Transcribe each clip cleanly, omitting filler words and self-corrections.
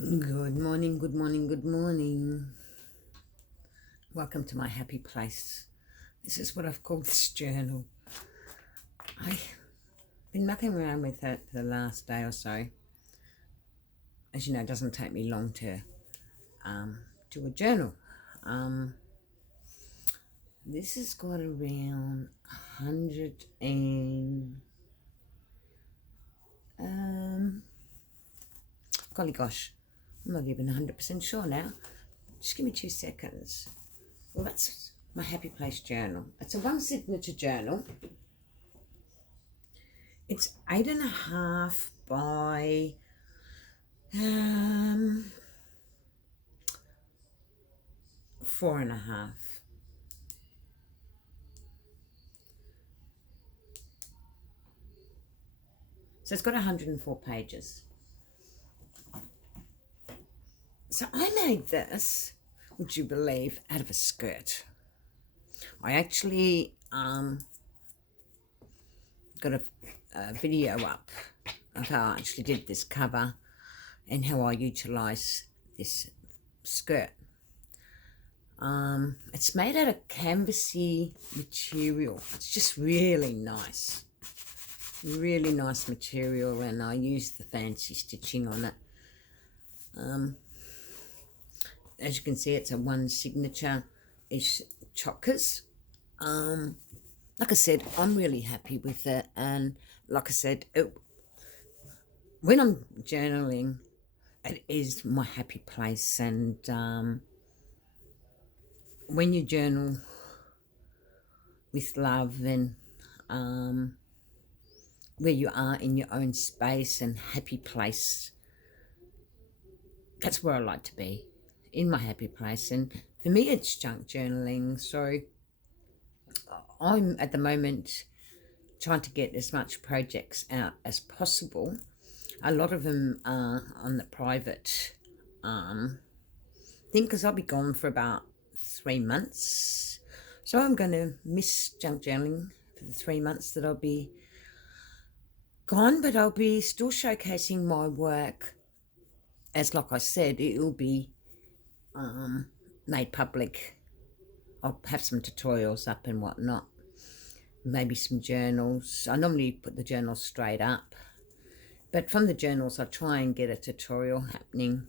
Good morning, good morning, good morning. Welcome to my happy place. This is what I've called this journal. I've been mucking around with it for the last day or so. As you know, it doesn't take me long to do a journal. This has got around 100 and golly gosh, I'm not even 100% sure now. Just give me 2 seconds. Well, that's my happy place journal. It's a one signature journal. It's 8.5 by 4.5. So it's got 104 pages. So I made this, would you believe, out of a skirt. I actually got a video up of how I actually did this cover and how I utilize this skirt. It's made out of canvasy material. It's just really nice material, and I use the fancy stitching on it. As you can see, it's a one signature-ish chokers. Like I said, I'm really happy with it, and like I said, when I'm journaling, it is my happy place. And when you journal with love and where you are in your own space and happy place, that's where I like to be, in my happy place. And for me, it's junk journaling. So I'm at the moment trying to get as much projects out as possible. A lot of them are on the private thing, because I'll be gone for about 3 months. So I'm going to miss junk journaling for the 3 months that I'll be gone, but I'll be still showcasing my work. As like I said, it will be made public. I'll have some tutorials up and whatnot, maybe some journals. I normally put the journals straight up, but from the journals I try and get a tutorial happening.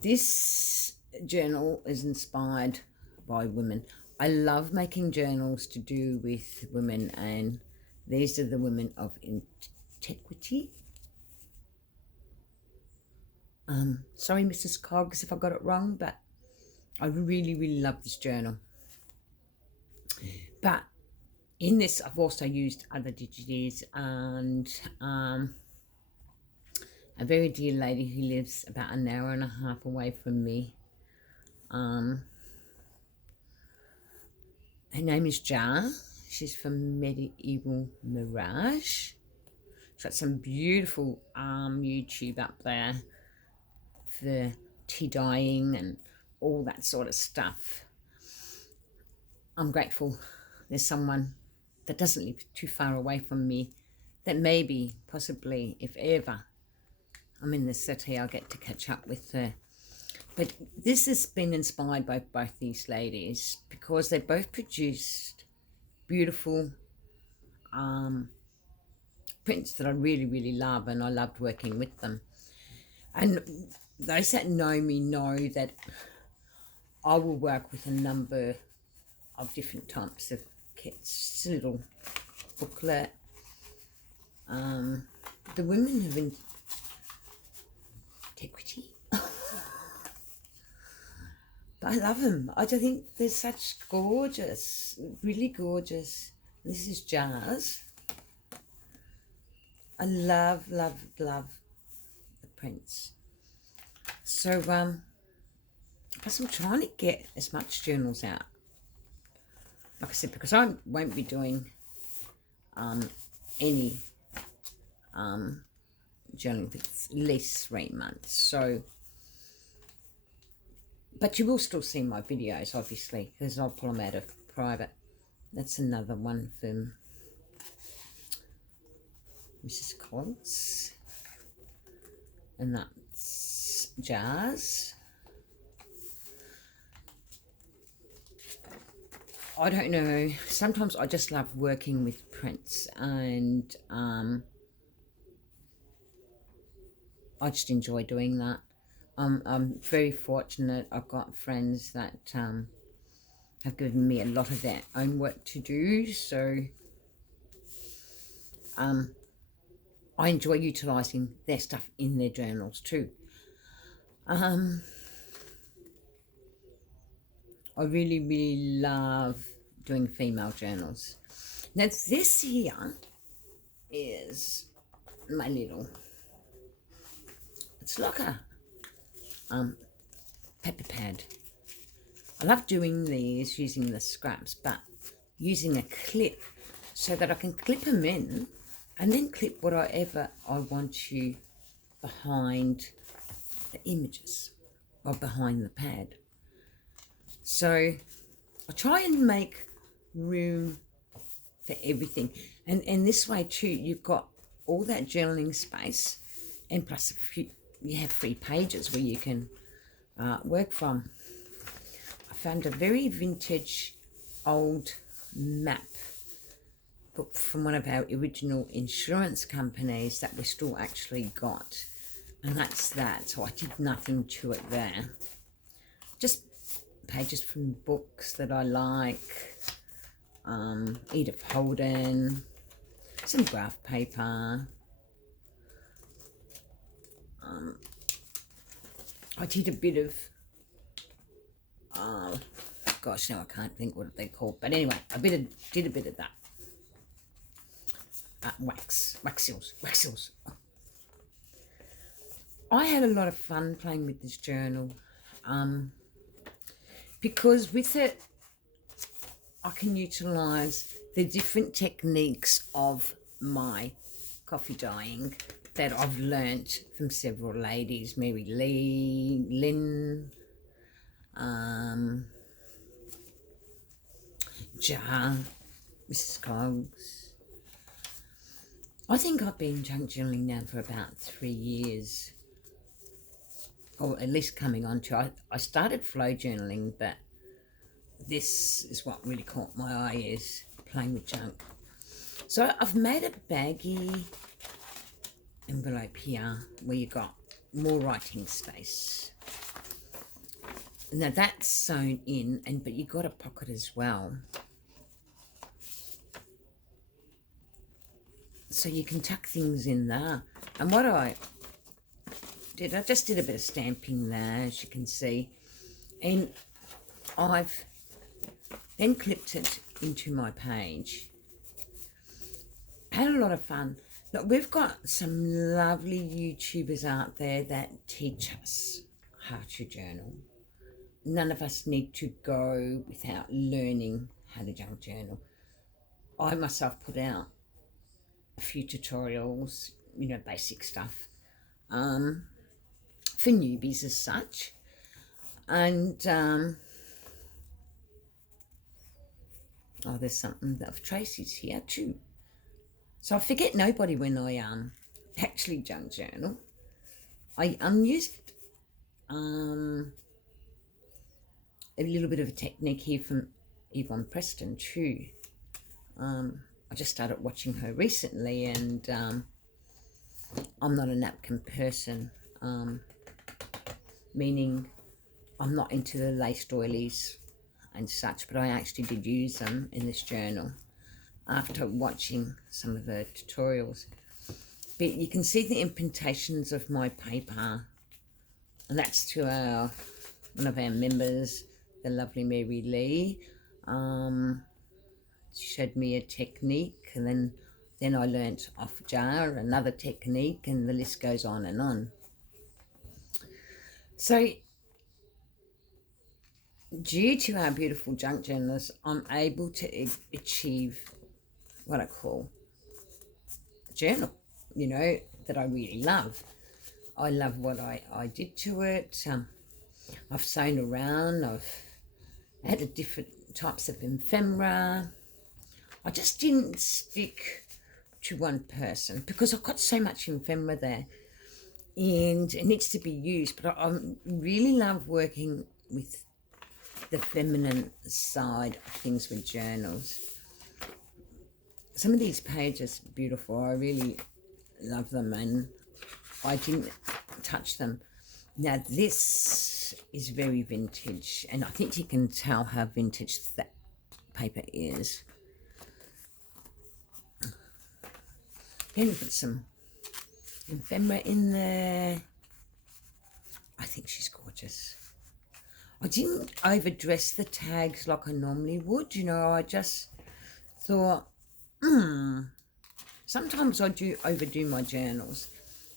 This journal is inspired by women. I love making journals to do with women, and these are the women of integrity. Sorry, Mrs Cogs, if I got it wrong, but I really love this journal. But in this, I've also used other digits, and a very dear lady who lives about an hour and a half away from me. Her name is Jar. She's from Medieval Mirage. She's got some beautiful YouTube up there for tea dyeing and all that sort of stuff. I'm grateful there's someone that doesn't live too far away from me, that maybe, possibly, if ever I'm in the city, I'll get to catch up with her. But this has been inspired by both these ladies, because they both produced beautiful prints that I really love, and I loved working with them. And those that know me know that I will work with a number of different types of kits. It's a little booklet. The women of integrity. But I love them. I just think they're such gorgeous, really gorgeous. This is Jars. I love the prints. So I'm trying to get as much journals out, like I said, because I won't be doing any journaling for at least 3 months. So, but you will still see my videos, obviously, because I'll pull them out of private. That's another one from Mrs Cogs, and jars. I don't know, sometimes I just love working with prints, and I just enjoy doing that. I'm very fortunate. I've got friends that have given me a lot of their own work to do, so I enjoy utilising their stuff in their journals too. I really, really love doing female journals. Now this here is my little, it's like a paper pad. I love doing these using the scraps, but using a clip so that I can clip them in and then clip whatever I want to behind the images or behind the pad. So I try and make room for everything, and this way too you've got all that journaling space, and plus you have free pages where you can work from. I found a very vintage old map book from one of our original insurance companies that we still actually got, and that's that. So I did nothing to it there, just pages from books that I like, Edith Holden, some graph paper. I did a bit of, gosh, now I can't think what they're called, but anyway, did a bit of that. Wax seals. I had a lot of fun playing with this journal, because with it I can utilise the different techniques of my coffee dyeing that I've learnt from several ladies, Mary Lee, Lynn, Mrs Cogs. I think I've been junk journaling now for about 3 years, or at least coming on to. I started flow journaling, but this is what really caught my eye, is playing with junk. So I've made a baggy envelope here where you got more writing space. Now that's sewn in, but you got a pocket as well, so you can tuck things in there. And what I just did a bit of stamping there, as you can see, and I've then clipped it into my page. Had a lot of fun. Look, we've got some lovely YouTubers out there that teach us how to journal. None of us need to go without learning how to junk journal. I myself put out a few tutorials, basic stuff, for newbies as such. And there's something of Tracy's here too. So I forget nobody when I actually junk journal. I used a little bit of a technique here from Yvonne Preston too. I just started watching her recently, and I'm not a napkin person, meaning I'm not into the laced oilies and such, but I actually did use them in this journal after watching some of the tutorials. But you can see the imprintations of my paper, and that's to one of our members, the lovely Mary Lee. She showed me a technique, and then I learnt off jar another technique, and the list goes on and on. So due to our beautiful junk journalists, I'm able to achieve what I call a journal, that I really love. I love what I did to it. I've sewn around, I've added different types of ephemera. I just didn't stick to one person because I've got so much ephemera there. and it needs to be used, but I really love working with the feminine side of things with journals. Some of these pages are beautiful. I really love them, and I didn't touch them. Now this is very vintage, and I think you can tell how vintage that paper is. Can put some ephemera in there. I think she's gorgeous. I didn't overdress the tags like I normally would, you know. I just thought, sometimes I do overdo my journals,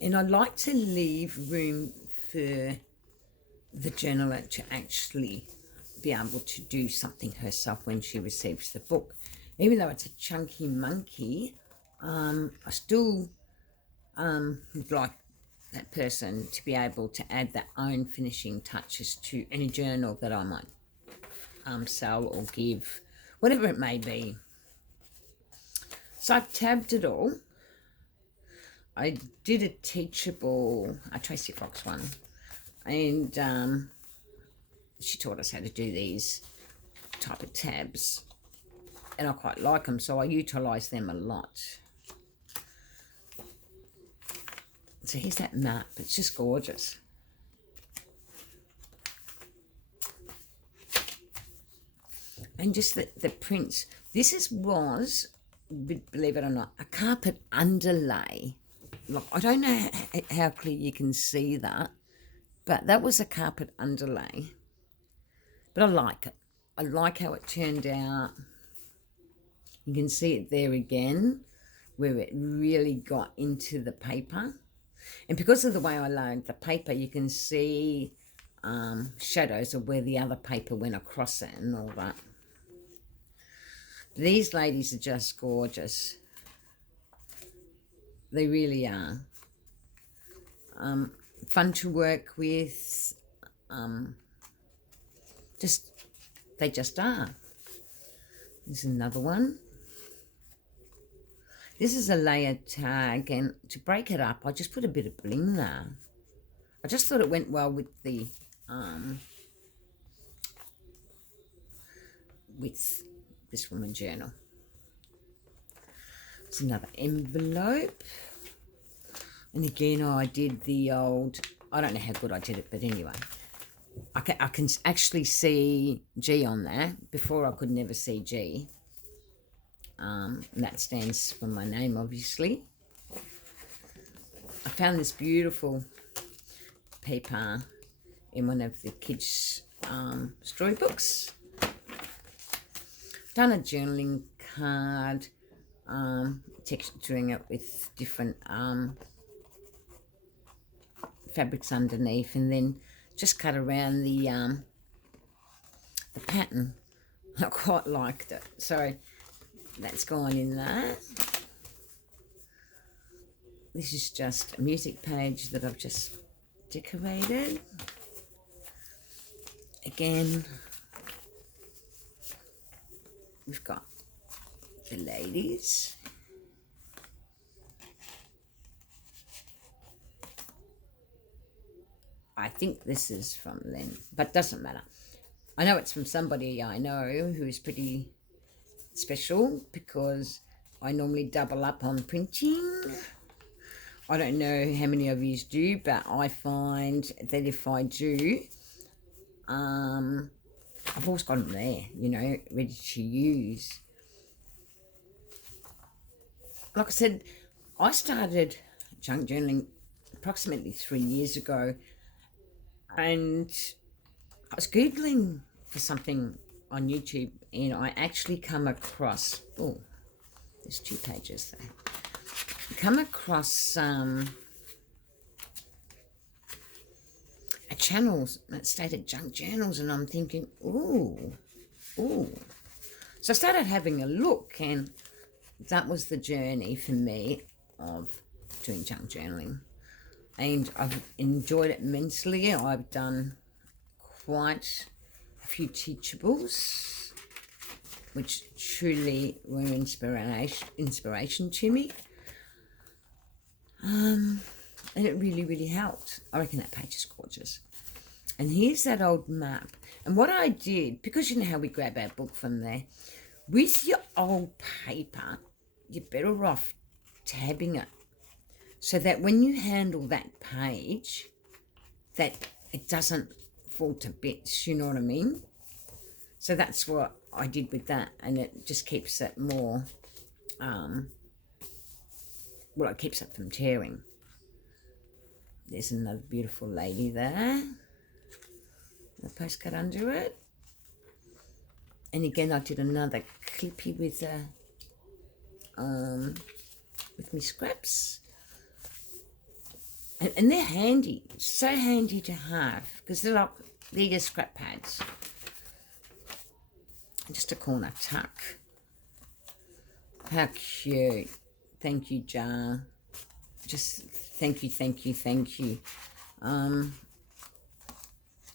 and I like to leave room for the journaler to actually be able to do something herself when she receives the book. Even though it's a chunky monkey, I still would like that person to be able to add their own finishing touches to any journal that I might sell or give, whatever it may be. So I've tabbed it all. I did a teachable, a Tracy Fox one, and she taught us how to do these type of tabs, and I quite like them, so I utilise them a lot. So here's that map. It's just gorgeous. And just the prints. This was, believe it or not, a carpet underlay. Look, I don't know how clear you can see that, but that was a carpet underlay. But I like it. I like how it turned out. You can see it there again, where it really got into the paper. And because of the way I laid the paper, you can see shadows of where the other paper went across it and all that. These ladies are just gorgeous. They really are. Fun to work with. They just are. There's another one. This is a layered tag, and to break it up, I just put a bit of bling there. I just thought it went well with the with this woman journal. It's another envelope, and again I did the old. I don't know how good I did it, but anyway, I can actually see G on there. Before I could never see G. And that stands for my name, obviously. I found this beautiful paper in one of the kids' storybooks. Done a journaling card, texturing it with different fabrics underneath, and then just cut around the pattern. I quite liked it, so that's gone in there. This is just a music page that I've just decorated. Again, we've got the ladies. I think this is from them, but doesn't matter. I know it's from somebody I know who is pretty special, because I normally double up on printing. I don't know how many of you do, but I find that if I do, I've always got them there, you know, ready to use. Like I said, I started junk journaling approximately 3 years ago, and I was Googling for something on YouTube, and I actually come across, oh, there's 2 pages there. Come across a channel that stated junk journals, and I'm thinking, ooh. So I started having a look, and that was the journey for me of doing junk journaling. And I've enjoyed it immensely. I've done quite a few teachables, which truly were inspiration to me. And it really, really helped. I reckon that page is gorgeous. And here's that old map. And what I did, because you know how we grab our book from there, with your old paper, you're better off tabbing it so that when you handle that page, that it doesn't fall to bits, you know what I mean? So that's what I did with that, and it just keeps it more, well, it keeps it from tearing. There's another beautiful lady there. The postcard under it. And again, I did another clippy with me scraps. And they're handy, so handy to have, because they're your scrap pads. Just a corner tuck. How cute. Thank you, Jar. Just thank you, thank you, thank you.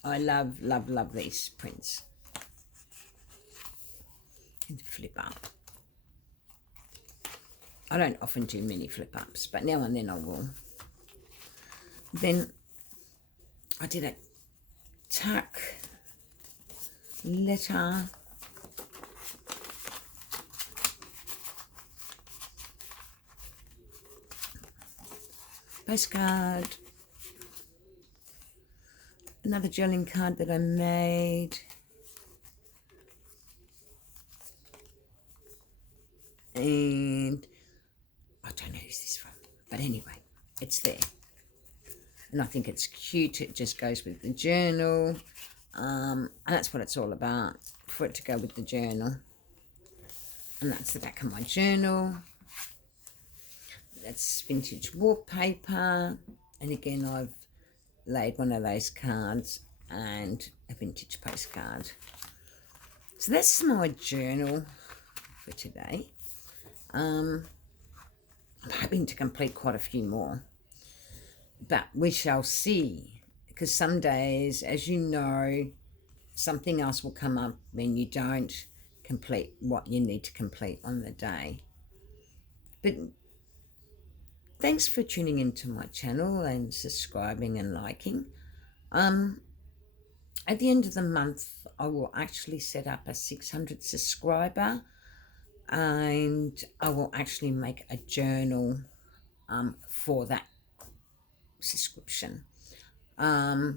I love, love, love these prints. And flip up. I don't often do many flip ups, but now and then I will. Then I did a tuck letter. Postcard. Another gelling card that I made. And I don't know who's this from, but anyway, it's there. And I think it's cute. It just goes with the journal. And that's what it's all about, for it to go with the journal. And that's the back of my journal. That's vintage wallpaper. And again, I've laid one of those cards and a vintage postcard. So that's my journal for today. I'm hoping to complete quite a few more, but we shall see, because some days, as you know, something else will come up when you don't complete what you need to complete on the day. But thanks for tuning into my channel and subscribing and liking. At the end of the month, I will actually set up a 600 subscriber, and I will actually make a journal for that subscription. All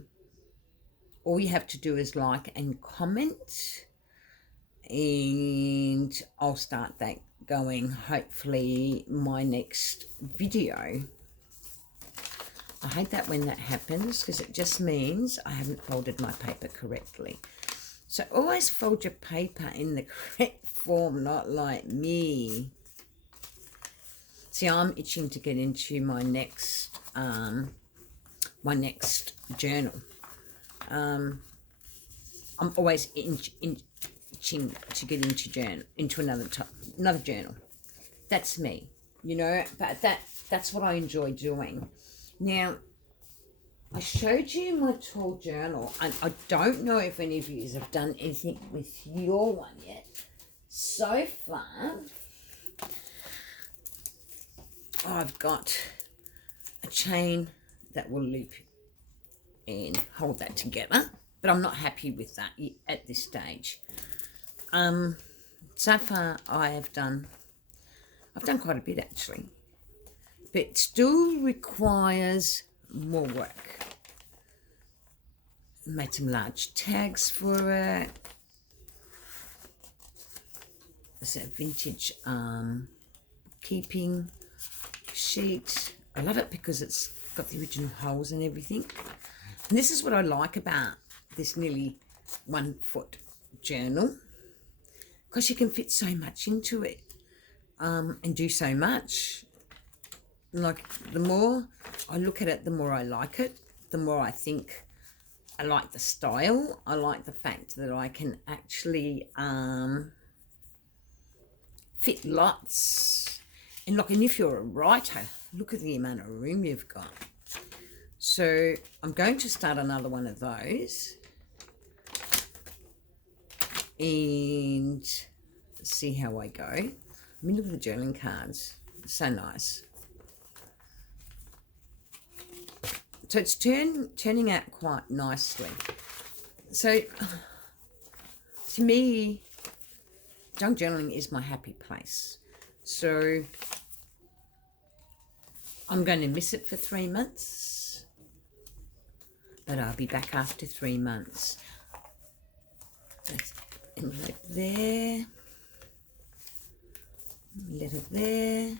you have to do is like and comment, and I'll start that going, hopefully my next video. I hate that when that happens, because it just means I haven't folded my paper correctly. So always fold your paper in the correct form, not like me. See, I'm itching to get into my next journal. I'm always itching to get into another journal. That's me, you know. But that's what I enjoy doing. Now, I showed you my tall journal, and I don't know if any of you have done anything with your one yet. So far, I've got a chain that will loop and hold that together, but I'm not happy with that at this stage. So far I've done quite a bit actually, but it still requires more work. Made some large tags for it. It's a vintage keeping sheet. I love it because it's got the original holes and everything. And this is what I like about this nearly 1 foot journal, because you can fit so much into it and do so much. Like, the more I look at it, the more I like it, the more I think I like the style. I like the fact that I can actually fit lots. And look, and if you're a writer, look at the amount of room you've got. So I'm going to start another one of those and see how I go. I mean, look at the journaling cards. So nice. So it's turning out quite nicely. So to me, junk journaling is my happy place. So I'm going to miss it for 3 months, but I'll be back after 3 months. Let's envelope there, letter there.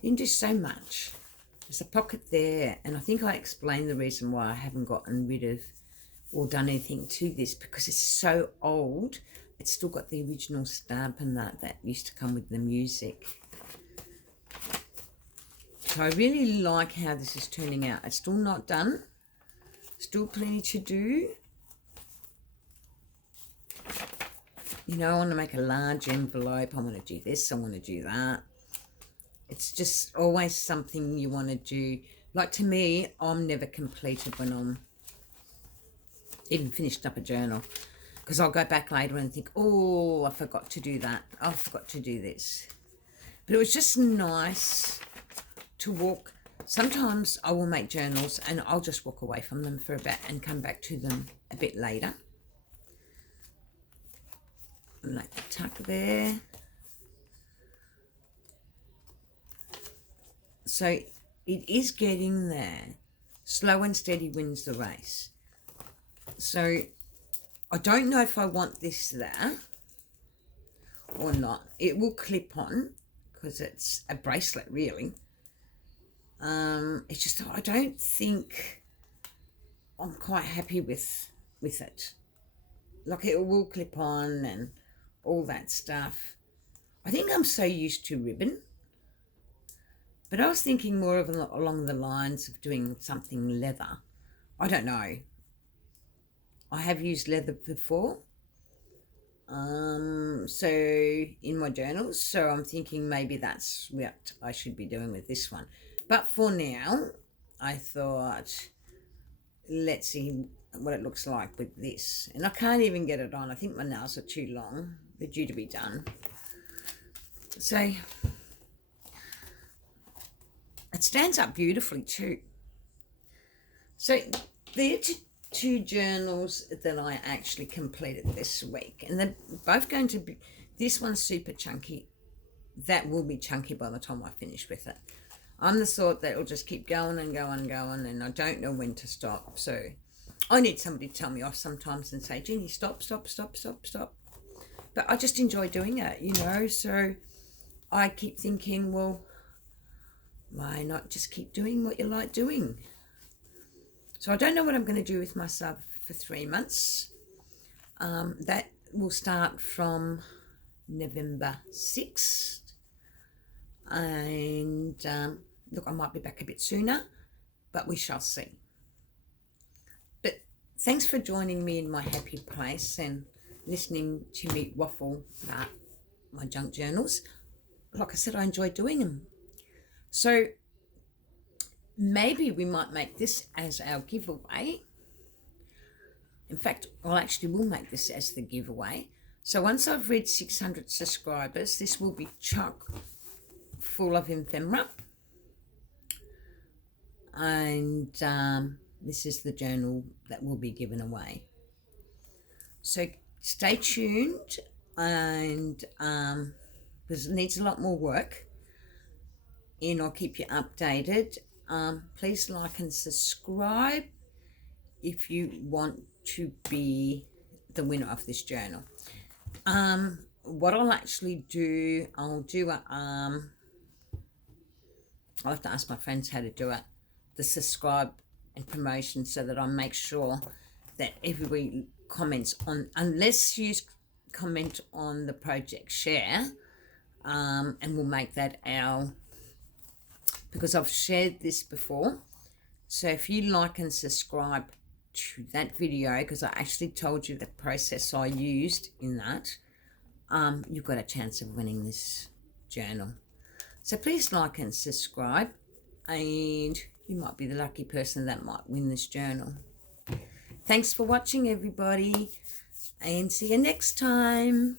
You can do so much. There's a pocket there, and I think I explained the reason why I haven't gotten rid of or done anything to this, because it's so old. It's still got the original stamp and that used to come with the music. So I really like how this is turning out. It's still not done. Still plenty to do. You know, I want to make a large envelope. I want to do this. I want to do that. It's just always something you want to do. Like, to me, I'm never completed when I'm even finished up a journal, because I'll go back later and think, oh, I forgot to do that. I forgot to do this. But it was just nice to walk. Sometimes I will make journals and I'll just walk away from them for a bit and come back to them a bit later. And like the tuck there. So it is getting there. Slow and steady wins the race. So I don't know if I want this there or not. It will clip on because it's a bracelet, really. It's just I don't think I'm quite happy with it. Like, it will clip on and all that stuff. I think I'm so used to ribbon. But I was thinking more of along the lines of doing something leather. I don't know. I have used leather before. So in my journals. So I'm thinking maybe that's what I should be doing with this one. But for now, I thought, let's see what it looks like with this. And I can't even get it on. I think my nails are too long. They're due to be done. So it stands up beautifully too. So they're two journals that I actually completed this week. And they're both going to be, this one's super chunky. That will be chunky by the time I finish with it. I'm the sort that will just keep going and going and going, and I don't know when to stop. So I need somebody to tell me off sometimes and say, Jeannie, stop. But I just enjoy doing it, you know. So I keep thinking, well, why not just keep doing what you like doing? So I don't know what I'm going to do with myself for 3 months. That will start from November 6th. And look, I might be back a bit sooner, but we shall see. But thanks for joining me in my happy place and listening to me waffle about my junk journals. Like I said, I enjoy doing them. So maybe we might make this as our giveaway. In fact, we'll make this as the giveaway. So once I've read 600 subscribers, this will be chock full of ephemera. And this is the journal that will be given away. So stay tuned, and because it needs a lot more work, and I'll keep you updated. Please like and subscribe if you want to be the winner of this journal. What I'll actually do, I'll have to ask my friends how to do it, the subscribe and promotion, so that I make sure that everybody comments on, unless you comment on the project share, and we'll make that our, because I've shared this before. So if you like and subscribe to that video, because I actually told you the process I used in that, you've got a chance of winning this journal. So please like and subscribe, and you might be the lucky person that might win this journal. Thanks for watching, everybody, and see you next time.